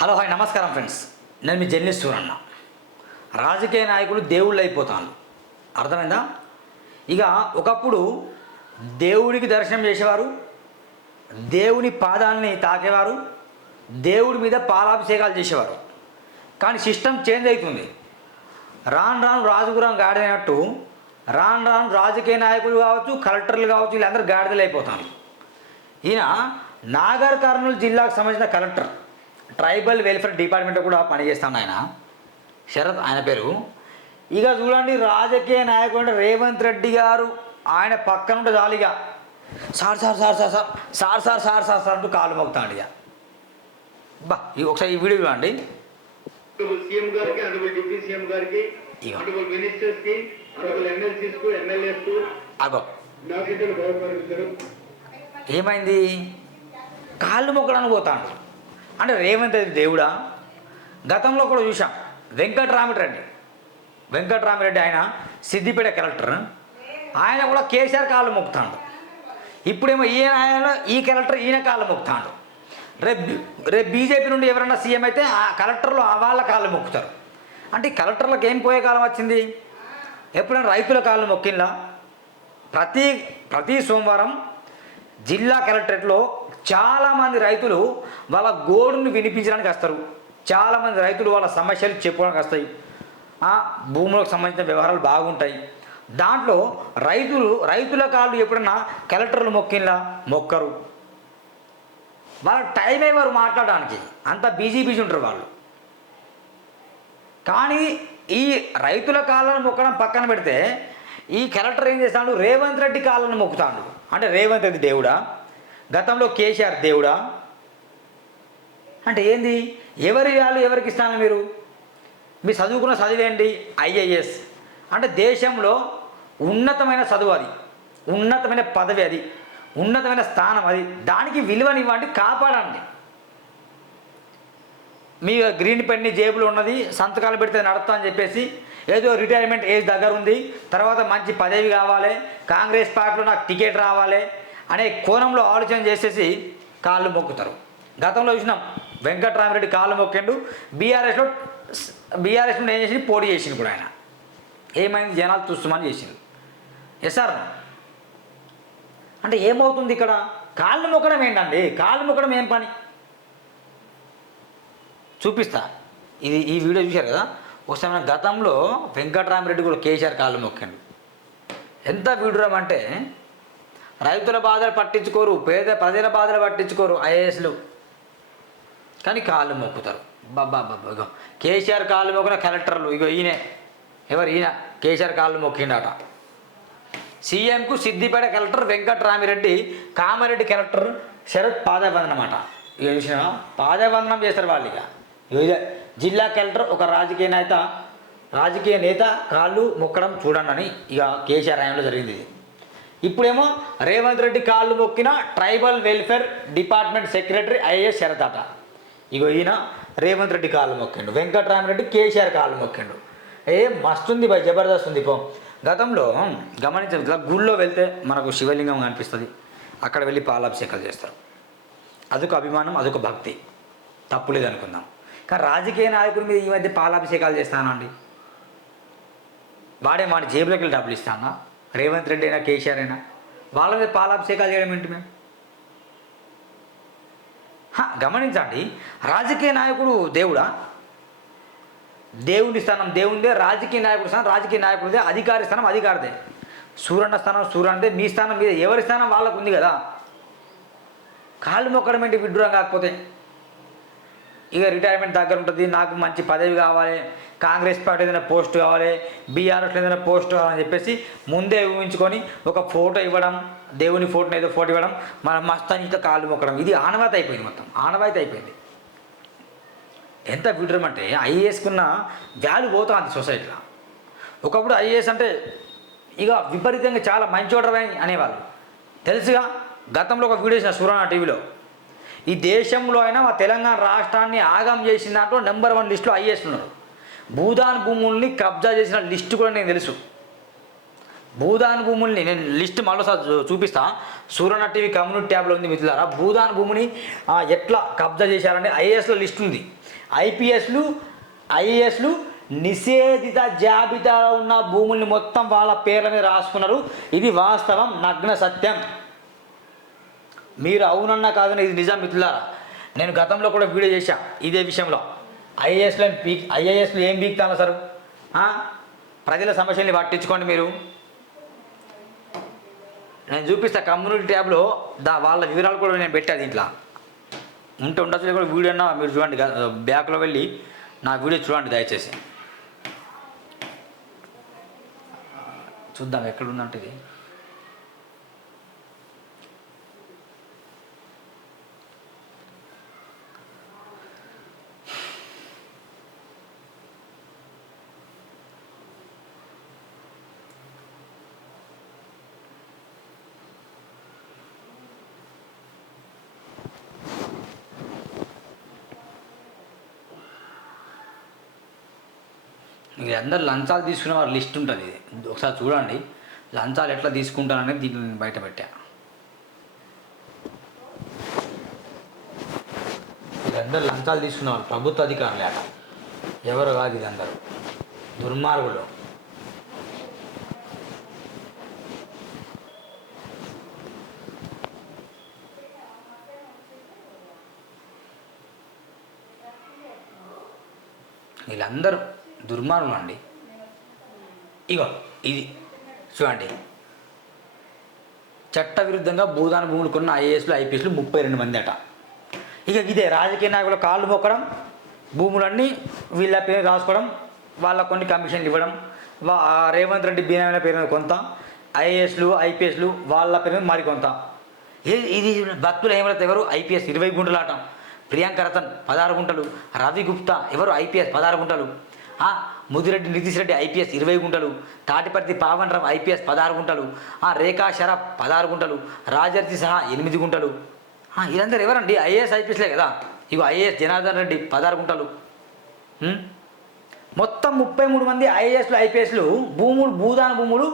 Hello hi నమస్కారం friends. నేను మీ journalist Suranna. రాజకీయ నాయకులు దేవుళ్ళు అయిపోతాను, అర్థమైందా? ఇక ఒకప్పుడు దేవుడికి దర్శనం చేసేవారు, దేవుని పాదాలని తాకేవారు, దేవుడి మీద పాలాభిషేకాలు చేసేవారు. కానీ సిస్టమ్ చేంజ్ అవుతుంది. రాను రాను రాజుగురం గాడిదైనట్టు రాను రాను రాజకీయ నాయకులు కావచ్చు, కలెక్టర్లు కావచ్చు, వీళ్ళందరూ గాడిదలు అయిపోతాను. ఈయన నాగర్ కర్నూలు జిల్లాకు సంబంధించిన కలెక్టర్, ట్రైబల్ వెల్ఫేర్ డిపార్ట్మెంట్లో కూడా పనిచేస్తాను ఆయన, శరత్ ఆయన పేరు. ఇక చూడండి, రాజకీయ నాయకుడు రేవంత్ రెడ్డి గారు ఆయన పక్కన ఉంటే జాలిగా sir sir sir sir sir sir sir sir sir sir అంటూ కాలు మోగుతాడు. ఇక బా ఒకసారి ఈ వీడియో చూడండి. సీఎం గారికి, అడుగులు డిప్యూటీ సీఎం గారికి, అడుగులు మినిస్టర్స్ కి, అడుగులు ఎమ్మెల్సీస్ కు, ఎమ్మెల్యేస్ కు అగో నాయకులు గౌరవించారు. ఏమైంది? కాళ్ళు మొక్కడానికి పోతాడు. అంటే రేవంత్ రెడ్డి దేవుడా? గతంలో కూడా చూసాం. వెంకట్రామిరెడ్డి ఆయన సిద్దిపేట కలెక్టర్, ఆయన కూడా కేసీఆర్ కాళ్ళు మొక్కుతాడు. ఇప్పుడేమో ఆయన ఈ కలెక్టర్ ఈయన కాళ్ళు మొక్కుతాడు. రేపు బీజేపీ నుండి ఎవరైనా సీఎం అయితే ఆ కలెక్టర్లు వాళ్ళ కాళ్ళు మొక్కుతారు. అంటే ఈ కలెక్టర్లకు ఏం పోయే కాలం వచ్చింది? ఎప్పుడైనా రైతుల కాళ్ళు మొక్కిందా? ప్రతి సోమవారం జిల్లా కలెక్టరేట్లో చాలామంది రైతులు వాళ్ళ గోడును వినిపించడానికి వస్తారు. చాలామంది రైతులు వాళ్ళ సమస్యలు చెప్పుకోవడానికి వస్తాయి. భూములకు సంబంధించిన వ్యవహారాలు బాగుంటాయి. దాంట్లో రైతుల కాళ్ళు ఎప్పుడన్నా కలెక్టర్లు మొక్కరు. వాళ్ళ టైం అయ్యేవారు మాట్లాడడానికి, అంత బిజీ ఉంటారు వాళ్ళు. కానీ ఈ రైతుల కాళ్ళను మొక్కడం పక్కన పెడితే ఈ కలెక్టర్ ఏం చేస్తాడు? రేవంత్ రెడ్డి కాళ్ళను మొక్కుతాడు. అంటే రేవంత్ రెడ్డి దేవుడా? గతంలో కేసీఆర్ దేవుడా? అంటే ఏంది? ఎవరికి ఇస్తాను? మీరు చదువుకున్న చదివేంటి? ఐఏఎస్ అంటే దేశంలో ఉన్నతమైన చదువు, అది ఉన్నతమైన పదవి, అది ఉన్నతమైన స్థానం, అది దానికి విలువనివ్వండి, కాపాడండి. మీ గ్రీన్ పెన్ని జేబులో ఉన్నది, సంతకాలు పెడితే నడుస్తా అని చెప్పేసి ఏదో రిటైర్మెంట్ ఏజ్ దగ్గర ఉంది, తర్వాత మంచి పదవి కావాలి, కాంగ్రెస్ పార్టీలో నాకు టికెట్ రావాలి అనే కోణంలో ఆలోచన చేసేసి కాళ్ళు మొక్కుతారు. గతంలో చూసినాం, వెంకట్రామిరెడ్డి కాళ్ళు మొక్కిండు. బీఆర్ఎస్ నుండి ఏం చేసి పోటీ చేసిండు కూడా ఆయన. ఏమైంది? జనాలు చూస్తామని చేసిండు. సార్ అంటే ఏమవుతుంది ఇక్కడ? కాళ్ళు మొక్కడం ఏంటండి? కాళ్ళు మొక్కడం ఏం పని? చూపిస్తా. ఈ వీడియో చూశారు కదా ఒకసారి. మన గతంలో వెంకట్రామిరెడ్డి కూడా కేసీఆర్ కాళ్ళు మొక్కిండు. ఎంత విడ్డూరం అంటే, రైతుల బాధలు పట్టించుకోరు, పేద ప్రజల బాధలు పట్టించుకోరు ఐఏఎస్లు, కానీ కాళ్ళు మొక్కుతారు. బాబా ఇగో కేసీఆర్ కాళ్ళు మొక్కిన కలెక్టర్లు, ఇగో ఈయన కేసీఆర్ కాళ్ళు మొక్కిండట. సీఎంకు సిద్దిపేట కలెక్టర్ వెంకట్రామిరెడ్డి, కామారెడ్డి కలెక్టర్ శరత్ పాదవందనం అన్నమాట. ఇక చూసిన పాదవందనం చేస్తారు వాళ్ళు. ఇక జిల్లా కలెక్టర్ ఒక రాజకీయ నేత కాళ్ళు మొక్కడం చూడండి అని ఇక కేసీఆర్ హయాంలో జరిగింది. ఇప్పుడేమో రేవంత్ రెడ్డి కాళ్ళు మొక్కిన tribal welfare department secretary IAS Sarath అట. ఇగో ఈయన రేవంత్ రెడ్డి కాళ్ళు మొక్కిండు, వెంకట్రామిరెడ్డి కేసీఆర్ కాళ్ళు మొక్కిండు. మస్తుంది భయ్, జబర్దస్త్ ఉంది. గతంలో గమనించాం, గుళ్ళో వెళ్తే మనకు శివలింగం కనిపిస్తుంది, అక్కడ వెళ్ళి పాలాభిషేకాలు చేస్తారు. అదొక అభిమానం, అదొక భక్తి, తప్పులేదు అనుకుందాం. కానీ రాజకీయ నాయకుల మీద ఈ మధ్య పాలాభిషేకాలు చేస్తానండి. వాడే వాడి జేబులోకి వెళ్ళి డబ్బులు ఇస్తానా? రేవంత్ రెడ్డి అయినా కేసీఆర్ అయినా వాళ్ళ మీద పాలాభిషేకాలు చేయడం ఏంటి? మేము గమనించండి, రాజకీయ నాయకుడు దేవుడా? దేవుని స్థానం దేవునిదే, రాజకీయ నాయకుడి స్థానం రాజకీయ నాయకుడిదే, అధికారి స్థానం అధికారిదే, సూరన్న స్థానం సూరన్నదే, మీ స్థానం మీద ఎవరి స్థానం వాళ్ళకు ఉంది కదా. కాళ్ళు మొక్కడం ఏంటి విడ్డూరం? కాకపోతే ఇక రిటైర్మెంట్ దగ్గర ఉంటుంది, నాకు మంచి పదవి కావాలి, కాంగ్రెస్ పార్టీ ఏదైనా పోస్ట్ కావాలి, బీఆర్ఎస్లో ఏదైనా పోస్ట్ కావాలని చెప్పేసి ముందే ఊహించుకొని ఒక ఫోటో ఇవ్వడం, దేవుని ఫోటోని ఏదో ఫోటో ఇవ్వడం, మన మస్తానికి కాళ్ళు మొక్కడం, ఇది ఆనవాయితీ అయిపోయింది. మొత్తం ఆనవాయితీ అయిపోయింది. ఎంత విడ్డూరం అంటే ఐఏఎస్కున్న వాల్యూ పోతుంది సొసైటీలో. ఒకప్పుడు ఐఏఎస్ అంటే ఇక విపరీతంగా చాలా మంచోడరని అనేవాళ్ళు, తెలుసుగా. గతంలో ఒక వీడియో చేసిన సూరన్న టీవీలో, ఈ దేశంలో అయినా మా తెలంగాణ రాష్ట్రాన్ని ఆగం చేసిన దాంట్లో నెంబర్ 1 లిస్టులో ఐఏఎస్ ఉన్నారు. భూదాన్ భూముల్ని కబ్జా చేసిన లిస్టు కూడా నేను తెలుసు. భూదాన్ భూముల్ని నేను లిస్ట్ మరోసారి చూపిస్తా. సూరన్న టీవీ కమ్యూనిటీ ట్యాబ్లో ఉంది మిత్రులారా. భూదాన్ భూమిని ఎట్లా కబ్జా చేశారని ఐఏఎస్లో లిస్ట్ ఉంది. ఐపీఎస్లు ఐఏఎస్లు నిషేధిత జాబితాలో ఉన్న భూముల్ని మొత్తం వాళ్ళ పేర్ల మీద రాసుకున్నారు. ఇది వాస్తవం, నగ్న సత్యం. మీరు అవునన్నా కాదన్నా ఇది నిజం మిత్రులారా. నేను గతంలో కూడా వీడియో చేశా ఇదే విషయంలో. ఐఏఎస్లు ఏం బీక్తాను సార్? ప్రజల సమస్యల్ని పట్టించుకోండి మీరు. నేను చూపిస్తా కమ్యూనిటీ ట్యాబ్లో వాళ్ళ వివరాలు కూడా నేను పెట్టా దీంట్లో ఉండొచ్చు కూడా. వీడియో అన్నా మీరు చూడండి, బ్యాక్లో వెళ్ళి నా వీడియో చూడండి దయచేసి. చూద్దాం ఎక్కడుందంటే ఇది. మీరు అందరు లంచాలు తీసుకునే వారి లిస్ట్ ఉంటుంది, ఇది ఒకసారి చూడండి. లంచాలు ఎట్లా తీసుకుంటారనేది దీంట్లో నేను బయట పెట్టా. వీళ్ళందరూ లంచాలు తీసుకునే వాళ్ళు ప్రభుత్వ అధికారులు అట, ఎవరు కాదు. ఇదందరూ దుర్మార్గులు. వీళ్ళందరూ దుర్మార్గులు అండి. ఇగో ఇది చూడండి, చట్టవిరుద్ధంగా భూదాన భూములు కొన్న ఐఏఎస్లు ఐపీఎస్లు 32 మంది అట. ఇక ఇదే రాజకీయ నాయకుల కాళ్ళు మొక్కడం, భూములన్నీ వీళ్ళ పేరు రాసుకోవడం, వాళ్ళ కొన్ని కమిషన్లు ఇవ్వడం, రేవంత్ రెడ్డి బీనామీల పేరు మీద కొంత, ఐఏఎస్లు ఐపీఎస్లు వాళ్ళ పేరు మీద మరికొంత. ఇది భక్తులు ఏమైతే ఎవరు ఐపీఎస్ 20 గుంటలు ఆటం, ప్రియాంక రతన్ 16 గుంటలు, రవి గుప్తా ఎవరు ఐపీఎస్ 16 గుంటలు, ముదిరెడ్డి నితీష్ రెడ్డి ఐపీఎస్ 20 గుంటలు, తాటిపర్తి పావన్ రామ్ ఐపీఎస్ 16 గుంటలు, రేఖా షరఫ్ 16 గుంటలు, రాజర్జి సహా 8 గుంటలు. వీళ్ళందరూ ఎవరండి? ఐఏఎస్ ఐపీఎస్లే కదా. ఇగో ఐఏఎస్ జనార్దన్ రెడ్డి 16 గుంటలు. మొత్తం 33 మంది ఐఏఎస్లు ఐపీఎస్లు భూదాన భూములు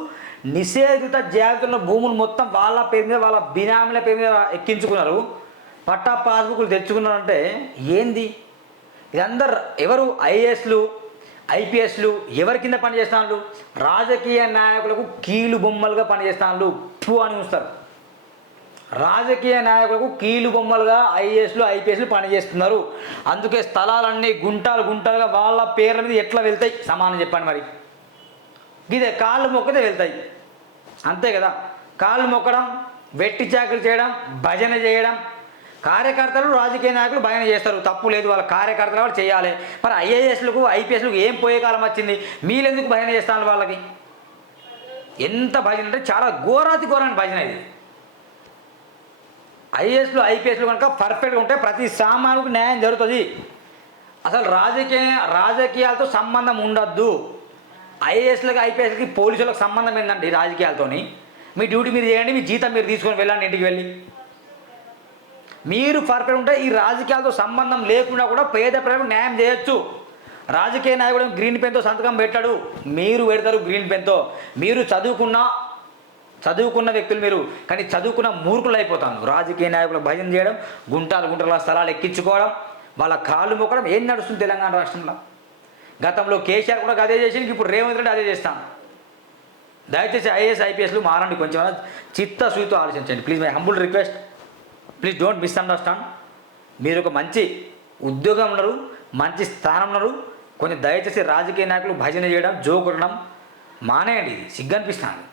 నిషేధిత జాబితాలో భూములు మొత్తం వాళ్ళ పేరు మీద వాళ్ళ బినామీల పేరు మీద ఎక్కించుకున్నారు. పట్టా పాస్బుక్లు తెచ్చుకున్నారంటే ఏంది? ఇదందరు ఎవరు? ఐఏఎస్లు ఐపీఎస్లు ఎవరి కింద పనిచేస్తాను? రాజకీయ నాయకులకు కీలు బొమ్మలుగా పనిచేస్తాను అని ఉంచుతారు. రాజకీయ నాయకులకు కీలు బొమ్మలుగా ఐఏఎస్లు ఐపీఎస్లు పనిచేస్తున్నారు. అందుకే స్థలాలన్నీ గుంటలుగా వాళ్ళ పేర్ల మీద ఎట్లా వెళ్తాయి సమానం చెప్పండి మరి. ఇదే కాళ్ళు మొక్కతే వెళ్తాయి, అంతే కదా. కాళ్ళు మొక్కడం, వెట్టి చాకరీ చేయడం, భజన చేయడం. కార్యకర్తలు రాజకీయ నాయకులు భజన చేస్తారు, తప్పు లేదు, వాళ్ళ కార్యకర్తలు వాళ్ళు చేయాలి. మరి ఐఏఎస్లకు ఐపీఎస్లకు ఏం పోయే కాలం వచ్చింది? మీరెందుకు భజన చేస్తాను వాళ్ళకి? ఎంత భజన అంటే చాలా ఘోరాతి ఘోరాన్ని భజన ఇది. ఐఏఎస్లు ఐపీఎస్లు కనుక పర్ఫెక్ట్గా ఉంటే ప్రతి సామాన్యుడికి న్యాయం జరుగుతుంది. అసలు రాజకీయాలతో సంబంధం ఉండద్దు. ఐఏఎస్లకు ఐపీఎస్లకి పోలీసులకు సంబంధం ఏంటండి రాజకీయాలతోని? మీ డ్యూటీ మీరు చేయండి, మీ జీతం మీరు తీసుకొని వెళ్ళండి ఇంటికి వెళ్ళి. మీరు పర్ఫెక్ట్ ఉంటే ఈ రాజకీయాలతో సంబంధం లేకుండా కూడా పేద ప్రజలకు న్యాయం చేయొచ్చు. రాజకీయ నాయకుడు గ్రీన్ పెన్తో సంతకం పెట్టాడు, మీరు పెడతారు గ్రీన్ పెన్తో. మీరు చదువుకున్న వ్యక్తులు మీరు, కానీ చదువుకున్న మూర్ఖులు అయిపోతాను. రాజకీయ నాయకులు భజన చేయడం, గుంటల స్థలాలు ఎక్కించుకోవడం, వాళ్ళ కాళ్ళు మొక్కడం. ఏం నడుస్తుంది తెలంగాణ రాష్ట్రంలో? గతంలో కేసీఆర్ కూడా అదే చేసి, ఇప్పుడు రేవంత్ రెడ్డి అదే చేస్తాం. దయచేసి ఐఏఎస్ ఐపీఎస్లు మారండి, కొంచెం చిత్తశుద్ధితో ఆలోచించండి please. My humble request, please don't misunderstand. మీరు ఒక మంచి ఉద్యోగం ఉన్నారు, మంచి స్థానం ఉన్నారు, కొంచెం దయచేసి రాజకీయ నాయకులు భజన చేయడం, జోకొట్టడం మానేయండి. ఇది సిగ్గనిపిస్తుంది.